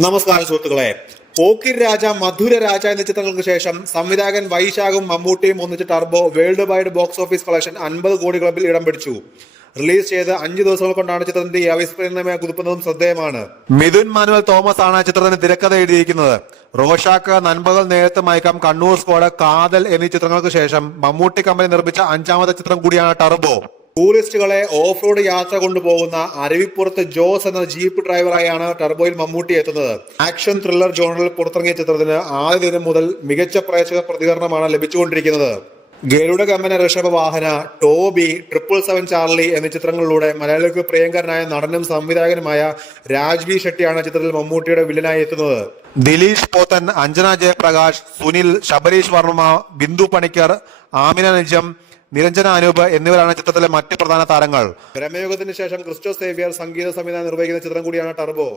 നമസ്കാരം സുഹൃത്തുക്കളെ. പോക്കിരി രാജ, മധുര രാജ എന്ന ചിത്രങ്ങൾക്ക് ശേഷം സംവിധായകൻ വൈശാഖും മമ്മൂട്ടിയും ഒന്നിച്ച് turbo world wide box office collection 50 കോടി ക്ലബിൽ ഇടം പിടിച്ചു. റിലീസ് ചെയ്ത് 5 ദിവസങ്ങൾ കൊണ്ടാണ് ചിത്രത്തിന്റെ ഈ അവിസ്മരണീയമായ കുതിക്കുന്നതും ശ്രദ്ധേയമാണ്. മിഥുൻ മാനുവൽ തോമസ് ആണ് ചിത്രത്തിന് തിരക്കഥ എഴുതിയിരിക്കുന്നത്. റോഷാക്ക്, നൻപകൽ നേരത്ത് മയക്കം, കണ്ണൂർ സ്ക്വാഡ്, കാതൽ എന്നീ ചിത്രങ്ങൾക്ക് ശേഷം മമ്മൂട്ടി കമ്പനി നിർമ്മിച്ച 5ാമത്തെ ചിത്രം കൂടിയാണ് ടർബോ. ടൂറിസ്റ്റുകളെ ഓഫ് റോഡ് യാത്ര കൊണ്ടുപോകുന്ന അരുവിപ്പുറത്ത് ജോസ് എന്ന ജീപ്പ് ഡ്രൈവറായാണ് ടർബോയിൽ മമ്മൂട്ടി എത്തുന്നത്. ആക്ഷൻ ത്രില്ലർ ജോണറിൽ പുറത്തിറങ്ങിയ ചിത്രത്തിന് ആദ്യ ദിനം മുതൽ മികച്ച പ്രേക്ഷക പ്രതികരണമാണ് ലഭിച്ചുകൊണ്ടിരിക്കുന്നത്. ഗരുഡ ഗമന, ഋഷഭ വാഹന, ടോബി, 777 ചാർലി എന്നീ ചിത്രങ്ങളിലൂടെ മലയാളികൾക്ക് പ്രിയങ്കരനായ നടനും സംവിധായകനുമായ രാജ്വി ഷെട്ടിയാണ് ചിത്രത്തിൽ മമ്മൂട്ടിയുടെ വില്ലനായി എത്തുന്നത്. ദിലീഷ് പോത്തൻ, അഞ്ജന ജയപ്രകാശ്, സുനിൽ, ശബരീഷ് വർമ്മ, ബിന്ദു പണിക്കർ, ആമിന നിജം, നിരഞ്ജന അനൂപ് എന്നിവരാണ് ചിത്രത്തിലെ മറ്റ് പ്രധാന താരങ്ങൾ. ബ്രഹ്മയുഗത്തിന് ശേഷം ക്രിസ്റ്റോ സേവ്യർ സംഗീത സംവിധാനം നിർവഹിക്കുന്ന ചിത്രം കൂടിയാണ് ടർബോ.